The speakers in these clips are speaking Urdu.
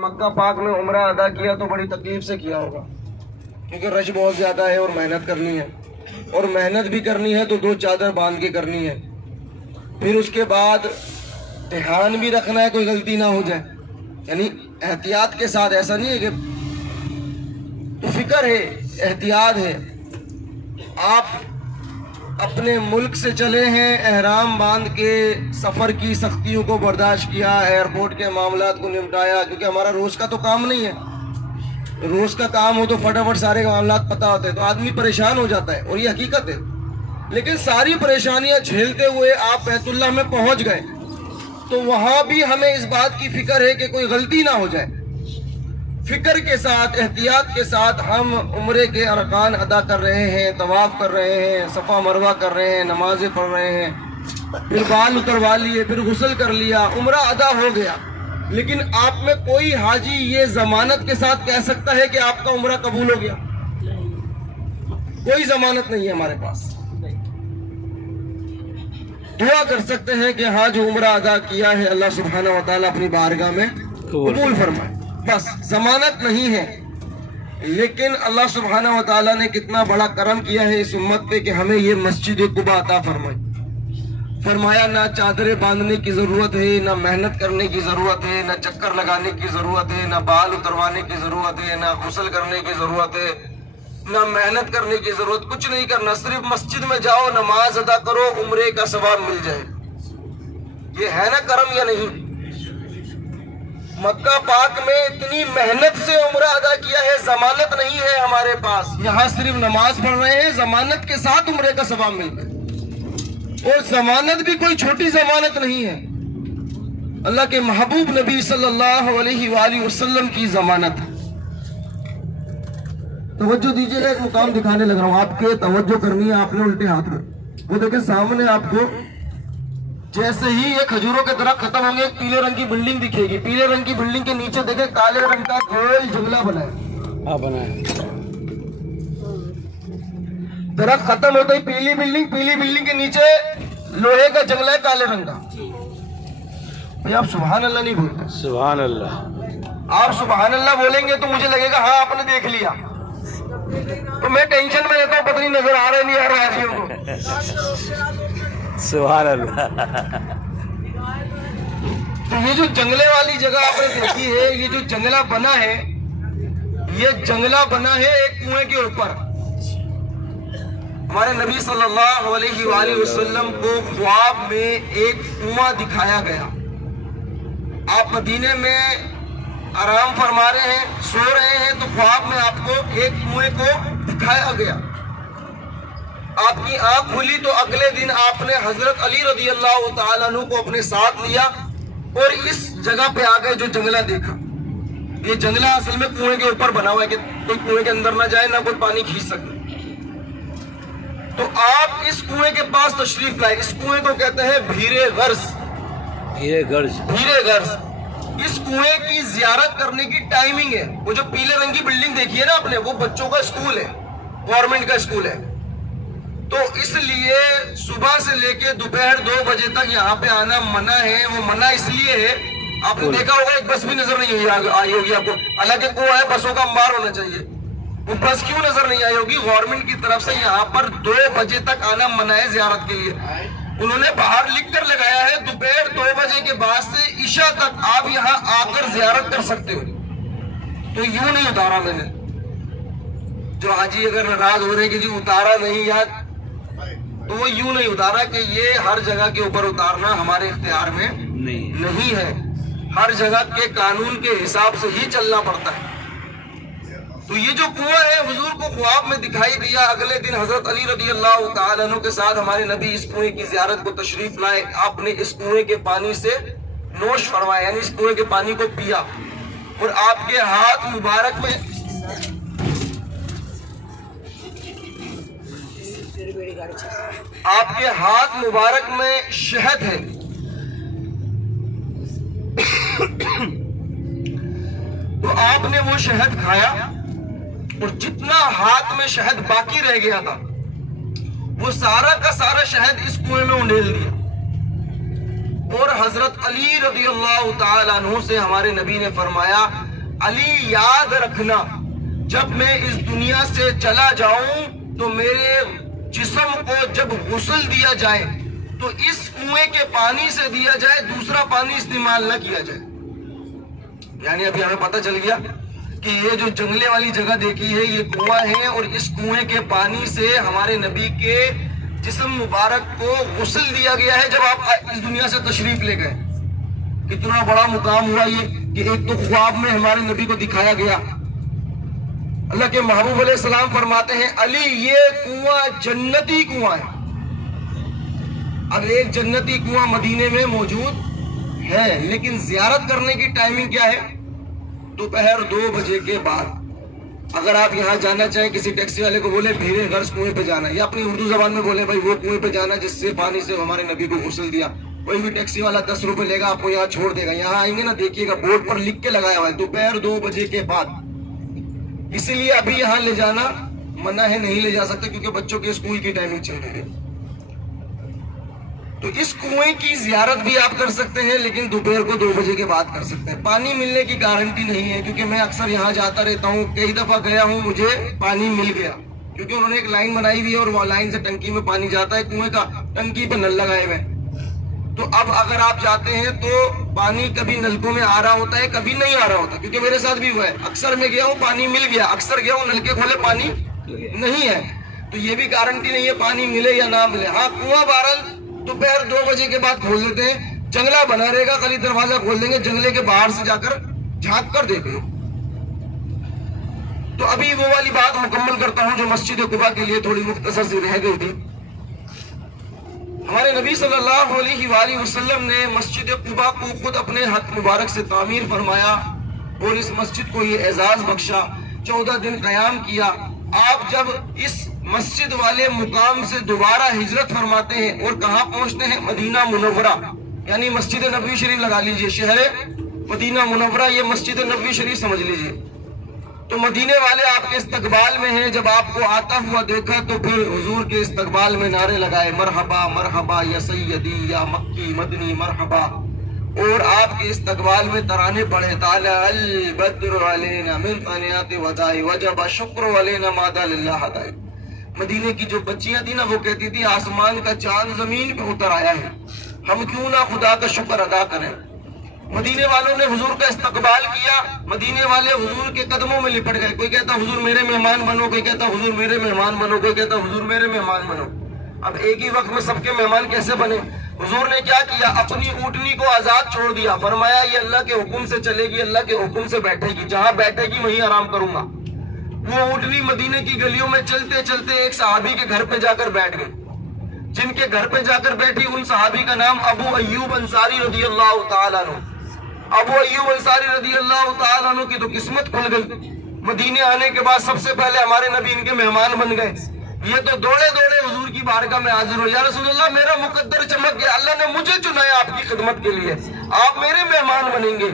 مکہ پاک میں عمرہ ادا کیا تو بڑی تکلیف سے کیا ہوگا، کیونکہ رش بہت زیادہ ہے اور محنت کرنی ہے، اور محنت بھی کرنی ہے تو دو چادر باندھ کے کرنی ہے، پھر اس کے بعد دھیان بھی رکھنا ہے کوئی غلطی نہ ہو جائے، یعنی احتیاط کے ساتھ، ایسا نہیں ہے کہ فکر ہے، احتیاط ہے۔ آپ اپنے ملک سے چلے ہیں، احرام باندھ کے سفر کی سختیوں کو برداشت کیا، ایئرپورٹ کے معاملات کو نمٹایا، کیونکہ ہمارا روز کا تو کام نہیں ہے، روز کا کام ہو تو فٹافٹ سارے معاملات پتہ ہوتے ہیں تو آدمی پریشان ہو جاتا ہے، اور یہ حقیقت ہے۔ لیکن ساری پریشانیاں جھیلتے ہوئے آپ بیت اللہ میں پہنچ گئے تو وہاں بھی ہمیں اس بات کی فکر ہے کہ کوئی غلطی نہ ہو جائے۔ فکر کے ساتھ، احتیاط کے ساتھ ہم عمرے کے ارکان ادا کر رہے ہیں، طواف کر رہے ہیں، صفا مروہ کر رہے ہیں، نمازیں پڑھ رہے ہیں، پھر بال اتروا لیے، پھر غسل کر لیا، عمرہ ادا ہو گیا۔ لیکن آپ میں کوئی حاجی یہ ضمانت کے ساتھ کہہ سکتا ہے کہ آپ کا عمرہ قبول ہو گیا؟ کوئی ضمانت نہیں ہے ہمارے پاس۔ دعا کر سکتے ہیں کہ ہاں جو عمرہ ادا کیا ہے اللہ سبحانہ و تعالیٰ اپنی بارگاہ میں قبول فرمائے، بس ضمانت نہیں ہے۔ لیکن اللہ سبحانہ و تعالیٰ نے کتنا بڑا کرم کیا ہے اس امت پہ کہ ہمیں یہ مسجد قباء عطا فرمائی۔ فرمایا نہ چادریں باندھنے کی ضرورت ہے، نہ محنت کرنے کی ضرورت ہے، نہ چکر لگانے کی ضرورت ہے، نہ بال اتروانے کی ضرورت ہے، نہ غسل کرنے کی ضرورت ہے، نہ محنت کرنے کی ضرورت، کچھ نہیں کرنا، صرف مسجد میں جاؤ، نماز ادا کرو، عمرے کا ثواب مل جائے۔ یہ ہے نا کرم یا نہیں؟ مکہ پاک میں اتنی محنت سے عمرہ ادا کیا ہے، ضمانت نہیں ہے ہمارے پاس، یہاں صرف نماز پڑھ رہے ہیں، ضمانت کے ساتھ عمرے کا ثواب مل گیا، اور ضمانت بھی کوئی چھوٹی ضمانت نہیں ہے، اللہ کے محبوب نبی صلی اللہ علیہ وآلہ وسلم کی ضمانت ہے۔ توجہ دیجیے گا، ایک مقام دکھانے لگ رہا ہوں، آپ کے توجہ کرنی ہے آپ نے الٹے ہاتھ میں، وہ دیکھیں سامنے آپ کو جیسے ہی یہ کھجوروں کے درخت ختم ہوں گے ایک پیلے رنگ کی بلڈنگ دکھے گی، پیلے رنگ کی بلڈنگ کے نیچے دیکھیں کالے رنگ کا گول جنگلہ بنا ہے، درخت ختم ہوتا ہی پیلی بلڈنگ کے نیچے لوہے کا جنگلہ ہے کالے رنگ کا۔ بھئی آپ سبحان اللہ نہیں بولتے، سبحان اللہ، آپ سبحان اللہ بولیں گے تو مجھے لگے گا ہاں آپ نے دیکھ لیا، تو میں ٹینشن میں رہتا ہوں پتہ نہیں نظر آ رہا نہیں آ رہا حاجیوں کو۔ سبحان اللہ۔ تو یہ جو جنگلے والی جگہ آپ نے دیکھی ہے، یہ جو جنگلہ بنا ہے، یہ جنگلہ بنا ہے ایک کنویں کے اوپر۔ ہمارے نبی صلی اللہ علیہ وآلہ وسلم کو خواب میں ایک کنواں دکھایا گیا، آپ مدینے میں آرام فرما رہے ہیں، سو رہے ہیں، تو خواب میں آپ کو ایک کنویں کو دکھایا گیا، آپ کی آنکھ کھلی تو اگلے دن آپ نے حضرت علی رضی اللہ تعالیٰ عنہ کو اپنے ساتھ لیا اور اس جگہ پہ آ گئے جو جنگلہ دیکھا۔ یہ جنگلہ اصل میں کنویں کے اوپر بنا ہوا ہے کہ کوئی کنویں کے اندر نہ جائے، نہ کوئی پانی کھینچ سکے۔ تو آپ اس کنویں کے پاس تشریف لائے، اس کنویں کو کہتے ہیں بھیرے غرض۔ بھیرے غرض، اس کنویں کی زیارت کرنے کی ٹائمنگ ہے، وہ جو پیلے رنگ کی بلڈنگ دیکھی ہے نا آپ نے، وہ بچوں کا اسکول ہے، گورنمنٹ کا اسکول ہے، تو اس لیے صبح سے لے کے دوپہر 2 بجے تک یہاں پہ آنا منع ہے۔ وہ منع اس لیے ہے، آپ نے دیکھا ہوگا ایک بس بھی نظر نہیں آئی ہوگی آپ کو، حالانکہ کنواں ہے، بسوں کا انبار ہونا چاہیے، وہ بس کیوں نظر نہیں آئی ہوگی؟ گورنمنٹ کی طرف سے یہاں پر 2 بجے تک آنا منع ہے زیارت کے لیے، انہوں نے باہر لکھ کر لگایا ہے دوپہر 2 بجے کے بعد سے عشاء تک آپ یہاں آ کر زیارت کر سکتے ہو۔ تو یوں نہیں اتارا میں نے، جو حاجی اگر ناراض ہو رہے کہ جی اتارا نہیں یاد، تو وہ یوں نہیں اتارا کہ یہ ہر جگہ کے اوپر اتارنا ہمارے اختیار میں نہیں ہے، ہر جگہ کے قانون کے حساب سے ہی چلنا پڑتا ہے۔ تو یہ جو کنواں ہے حضور کو خواب میں دکھائی دیا، اگلے دن حضرت علی رضی اللہ تعالیٰ عنہ کے ساتھ ہمارے نبی اس کنویں کی زیارت کو تشریف لائے، آپ نے اس کنویں کے پانی سے نوش فرمایا، یعنی اس کنویں کے پانی کو پیا، اور آپ کے ہاتھ مبارک میں شہد ہے، تو آپ نے وہ شہد کھایا، اور جتنا ہاتھ میں شہد باقی رہ گیا تھا وہ سارا کا سارا شہد اس کنویں میں انڈیل دیا، اور حضرت علی رضی اللہ تعالیٰ عنہ سے ہمارے نبی نے فرمایا علی یاد رکھنا جب میں اس دنیا سے چلا جاؤں تو میرے جسم کو جب غسل دیا جائے تو اس کنویں کے پانی سے دیا جائے، دوسرا پانی استعمال نہ کیا جائے۔ یعنی ابھی ہمیں پتہ چل گیا کہ یہ جو جنگلے والی جگہ دیکھی ہے یہ کنواں ہے، اور اس کنویں کے پانی سے ہمارے نبی کے جسم مبارک کو غسل دیا گیا ہے جب آپ اس دنیا سے تشریف لے گئے۔ کتنا بڑا مقام ہوا یہ کہ ایک تو خواب میں ہمارے نبی کو دکھایا گیا۔ اللہ کے محبوب علیہ السلام فرماتے ہیں علی یہ کنواں جنتی کنواں ہے۔ اب ایک جنتی کنواں مدینے میں موجود ہے، لیکن زیارت کرنے کی ٹائمنگ کیا ہے؟ دوپہر 2 بجے کے بعد۔ اگر آپ یہاں جانا چاہیں کسی ٹیکسی والے کو بولے بھیرے غرض کنویں پہ جانا ہے، یا اپنی اردو زبان میں بولے بھائی وہ کنویں پہ جانا جس سے پانی سے ہمارے نبی کو غسل دیا، کوئی بھی ٹیکسی والا 10 روپے لے گا، آپ کو یہاں چھوڑ دے گا۔ یہاں آئیں گے نا دیکھیے گا بورڈ پر لکھ کے لگایا ہوا ہے دوپہر 2 بجے کے بعد۔ اسی لیے ابھی یہاں لے جانا منع ہے، نہیں لے جا سکتے کیونکہ بچوں کے اسکول کی ٹائمنگ چل رہی ہے۔ تو اس کنویں کی زیارت بھی آپ کر سکتے ہیں، لیکن دوپہر کو 2 بجے کے بعد کر سکتے ہیں۔ پانی ملنے کی گارنٹی نہیں ہے، کیونکہ میں اکثر یہاں جاتا رہتا ہوں، کئی دفعہ گیا ہوں مجھے پانی مل گیا، کیونکہ انہوں نے ایک لائن بنائی ہوئی ہے اور وہ لائن سے ٹنکی میں پانی جاتا ہے کنویں کا، ٹنکی پہ نل لگائے ہوئے۔ تو اب اگر آپ جاتے ہیں تو پانی کبھی نلکوں میں آ رہا ہوتا ہے، کبھی نہیں آ رہا ہوتا، کیونکہ میرے ساتھ بھی ہوا ہے۔ اکثر میں گیا ہوں پانی مل گیا، اکثر گیا ہوں نلکے کھولے پانی نہیں ہے، تو یہ بھی گارنٹی نہیں ہے پانی ملے یا نہ ملے۔ ہاں کنواں بہرحال دوپہر 2 بجے کے بعد کھول دیتے ہیں، جنگلہ بنا رہے گا، خالی دروازہ کھول دیں گے، جنگلے کے باہر سے جا کر جھانک کر دیتے ہیں۔ تو ابھی وہ والی بات مکمل کرتا ہوں جو مسجد قباء کے لیے تھوڑی مختصر سی رہ گئی تھی۔ ہمارے نبی صلی اللہ علیہ وآلہ وسلم نے مسجد قباء کو خود اپنے ہاتھ مبارک سے تعمیر فرمایا اور اس مسجد کو یہ اعزاز بخشا، 14 دن قیام کیا۔ آپ جب اس مسجد والے مقام سے دوبارہ ہجرت فرماتے ہیں اور کہاں پہنچتے ہیں؟ مدینہ منورہ، یعنی مسجد نبوی شریف لگا لیجئے، شہر مدینہ منورہ یہ مسجد نبوی شریف سمجھ لیجئے۔ تو مدینے والے آپ کے استقبال میں ہیں، جب آپ کو آتا ہوا دیکھا تو پھر حضور کے استقبال میں نعرے لگائے، مرحبا مرحبا یا سیدی یا مکی مدنی مرحبا، اور آپ کے استقبال میں ترانے پڑھے، طالع البدر علینا من ثنیات وداع وجب شکر علینا ما دا للہ ہدائی۔ مدینے کی جو بچیاں تھی نا وہ کہتی تھی آسمان کا چاند زمین پہ اتر آیا ہے، ہم کیوں نہ خدا کا شکر ادا کریں۔ مدینے والوں نے حضور کا استقبال کیا، مدینے والے حضور کے قدموں میں لپٹ گئے، کوئی کہتا حضور میرے مہمان بنو، کوئی کہتا حضور میرے مہمان بنو، کوئی کہتا حضور میرے مہمان بنو۔ اب ایک ہی وقت میں سب کے مہمان کیسے بنے؟ حضور نے کیا کیا؟ اپنی اونٹنی کو آزاد چھوڑ دیا، فرمایا یہ اللہ کے حکم سے چلے گی، اللہ کے حکم سے بیٹھے گی، جہاں بیٹھے گی وہیں آرام کروں گا۔ وہ اونٹنی مدینے کی گلیوں میں چلتے چلتے ایک صحابی کے گھر پہ جا کر بیٹھ گئی۔ جن کے گھر پہ جا کر بیٹھی ان صحابی کا نام ابو ایوب انصاری رضی اللہ تعالیٰ عنہ۔ ابو ایوب انصاری رضی اللہ تعالیٰ عنہ کی تو قسمت کھل گئی، مدینے آنے کے بعد سب سے پہلے ہمارے نبی ان کے مہمان بن گئے۔ یہ تو دوڑے دوڑے حضور کی بارگاہ میں حاضر ہو، یا رسول اللہ میرا مقدر چمک گیا، اللہ نے مجھے چنا ہے آپ کی خدمت کے لیے، آپ میرے مہمان بنیں گے۔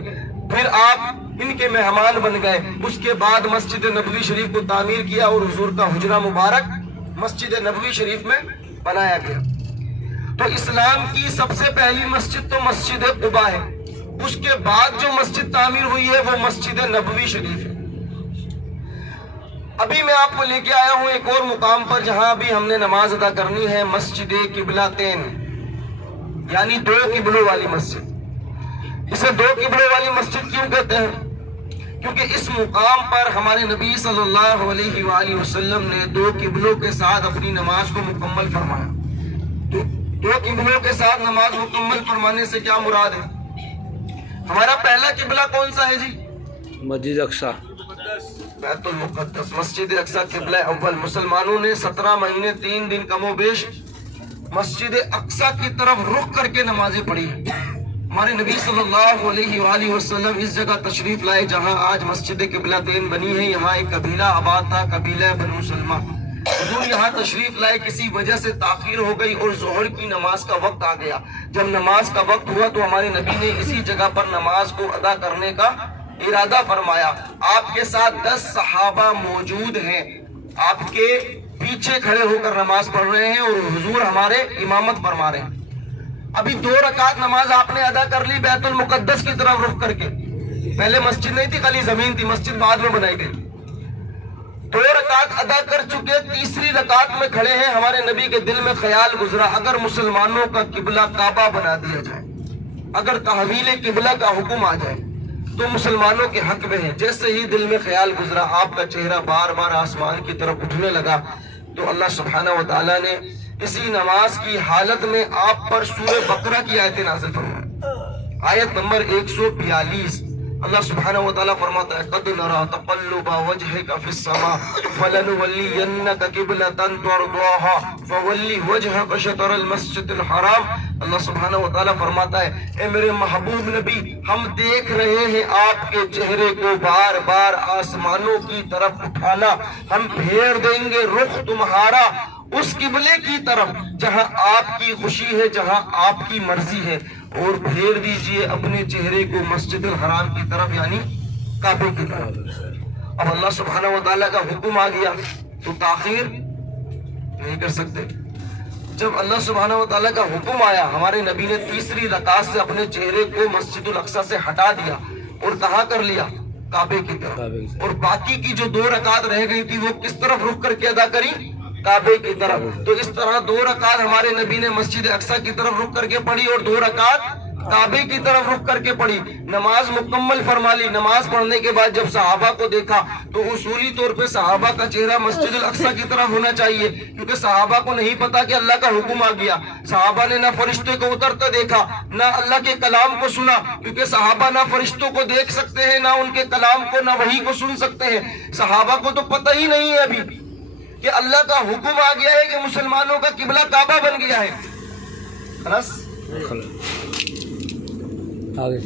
پھر آپ ان کے مہمان بن گئے۔ اس کے بعد مسجد نبوی شریف کو تعمیر کیا اور حضور کا حجرہ مبارک مسجد نبوی شریف میں بنایا گیا۔ تو اسلام کی سب سے پہلی مسجد تو مسجد قباء ہے، اس کے بعد جو مسجد تعمیر ہوئی ہے وہ مسجد نبوی شریف ہے۔ ابھی میں آپ کو لے کے آیا ہوں ایک اور مقام پر جہاں بھی ہم نے نماز ادا کرنی ہے، مسجد قبلتین، یعنی 2 قبلوں والی مسجد۔ اسے 2 قبلوں والی مسجد کیوں کہتے ہیں؟ کیونکہ اس مقام پر ہمارے نبی صلی اللہ علیہ وآلہ وسلم نے 2 قبلوں کے ساتھ اپنی نماز کو مکمل فرمایا۔ تو 2 قبلوں کے ساتھ نماز مکمل فرمانے سے کیا مراد ہے؟ ہمارا پہلا قبلہ کون سا ہے جی؟ مسجد اقصی، بیت المقدس، مسجد اقصی قبلہ اول۔ مسلمانوں نے 17 مہینے 3 دن کم و بیش مسجد اقصی کی طرف رخ کر کے نمازیں پڑھی۔ ہمارے نبی صلی اللہ علیہ وآلہ وسلم اس جگہ تشریف لائے جہاں آج مسجد قبلتین بنی ہے۔ یہاں ایک قبیلہ آباد تھا، قبیلہ بنو سلمہ۔ حضور یہاں تشریف لائے، کسی وجہ سے تاخیر ہو گئی اور ظہر کی نماز کا وقت آ گیا۔ جب نماز کا وقت ہوا تو ہمارے نبی نے اسی جگہ پر نماز کو ادا کرنے کا ارادہ فرمایا۔ آپ کے ساتھ 10 صحابہ موجود ہیں، آپ کے پیچھے کھڑے ہو کر نماز پڑھ رہے ہیں اور حضور ہمارے امامت فرما رہے ہیں۔ ابھی 2 رکعت نماز آپ نے ادا کر لی بیت المقدس کی طرف رخ کر کے، پہلے مسجد نہیں تھی، خالی زمین تھی، مسجد بعد میں بنائی گئی. 2 رکعت ادا کر چکے، تیسری رکعت میں کھڑے ہیں. ہمارے نبی کے دل میں خیال گزرا اگر مسلمانوں کا قبلہ کعبہ بنا دیا جائے، اگر تحویل قبلہ کا حکم آ جائے تو مسلمانوں کے حق میں ہے. جیسے ہی دل میں خیال گزرا آپ کا چہرہ بار بار آسمان کی طرف اٹھنے لگا تو اللہ سبحانہ و تعالیٰ نے اسی نماز کی حالت میں آپ پر سورہ بقرہ کی آیتیں نازل فرمائی. آیت نمبر 142. اللہ سبحانہ و تعالیٰ فرماتا ہے قد نرى تقلب وجهك في السماء فلنولينك قبلة ترضاها فول وجهك شطر المسجد الحرام. اللہ سبحانہ و تعالیٰ فرماتا ہے اے میرے محبوب نبی، ہم دیکھ رہے ہیں آپ کے چہرے کو بار بار آسمانوں کی طرف اٹھانا، ہم پھیر دیں گے رخ تمہارا اس قبلے کی طرف جہاں آپ کی خوشی ہے، جہاں آپ کی مرضی ہے، اور پھیر دیجئے اپنے چہرے کو مسجد الحرام کی طرف، یعنی کعبے کی طرف. اب اللہ سبحانہ و تعالیٰ کا حکم آ گیا تو تاخیر نہیں کر سکتے. جب اللہ سبحانہ و تعالیٰ کا حکم آیا، ہمارے نبی نے تیسری رکعت سے اپنے چہرے کو مسجد الاقصی سے ہٹا دیا اور کہاں کر لیا؟ کعبے کی طرف. اور باقی کی جو 2 رکعت رہ گئی تھی وہ کس طرف رخ کر کے ادا کری؟ کعبے کی طرف. تو اس طرح 2 رکعت ہمارے نبی نے مسجد اقصی کی طرف رخ کر کے پڑھی اور 2 رکعت کعبے کی طرف رخ کر کے پڑھی. نماز مکمل فرما لی. نماز پڑھنے کے بعد جب صحابہ کو دیکھا تو اصولی طور پہ صحابہ کا چہرہ مسجد الاقصی کی طرف ہونا چاہیے، کیونکہ صحابہ کو نہیں پتا کہ اللہ کا حکم آ گیا. صحابہ نے نہ فرشتے کو اترتا دیکھا نہ اللہ کے کلام کو سنا، کیونکہ صحابہ نہ فرشتوں کو دیکھ سکتے ہیں، نہ ان کے کلام کو، نہ وحی کو سن سکتے ہیں. صحابہ کو تو پتہ ہی نہیں ہے ابھی کہ اللہ کا حکم آ گیا ہے کہ مسلمانوں کا قبلہ کعبہ بن گیا ہے. خلاص آگے